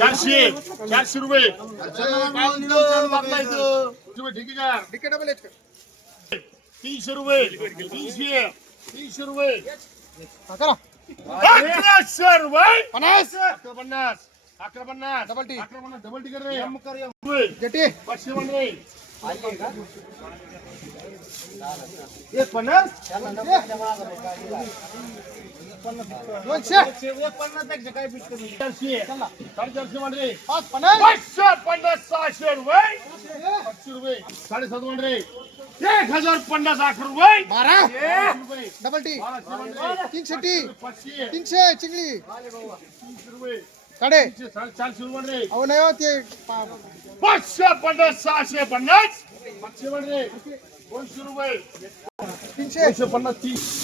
चारशे चारशे रुपये तीनशे रुपये तीनशे तीनशे रुपये अकराशे रुपये पन्नास पन्नास अकरा पन्ना डबल टी अकरा पन्ना डबल टी कर रहे पाचशे पंधरे एक पन्नास साडे सात्री एक हजार पन्नास डबल टी तीनशे तीनशे चिगडी तीनशे पाचशे पन्नास सहाशे पन्नास रुपये तीनशे एकशे पन्नास तीस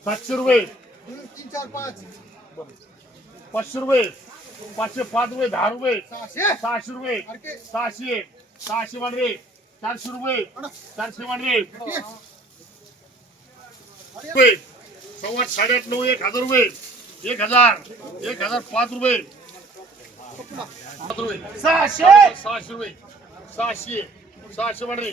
पाँचे रुपये तीन चार पाँच पाँचे रुपये पाँचे पाँच रुपये दा रुपये सहाशे रुपये सहाशे सहाशे मान रे चारशे रुपये चारशे मान रे रुपये सव्वा था साढ़े आठ नौ एक हजार रुपये एक हजार एक हजार पांच रुपये सहाशे सहाशे रुपये सहाशे सहाशे मान रे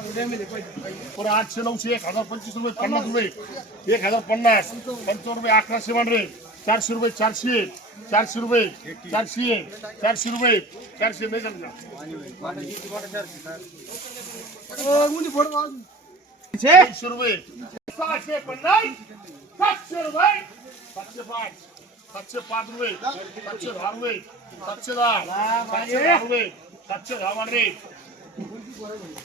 पर आठ से नौ से एक हजार पच्चीस रुपये पन्ना रुपये एक हजार पन्ना पंचावन रुपये अठराशे मंडे चारशे रुपये चारशे चारशे रुपये चारशे चारशे रुपये चारशे पन्ना रुपये सातशे पाच रुपये सातशे दहा रुपये सातशे दहा रुपये सातशे दहा मान रे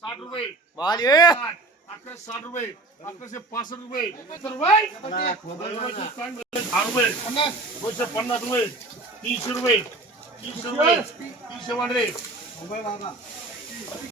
साठ रुपये साठ रुपये रुपये पन्नास रुपये तीनशे रुपये तीनशे रुपये तीनशे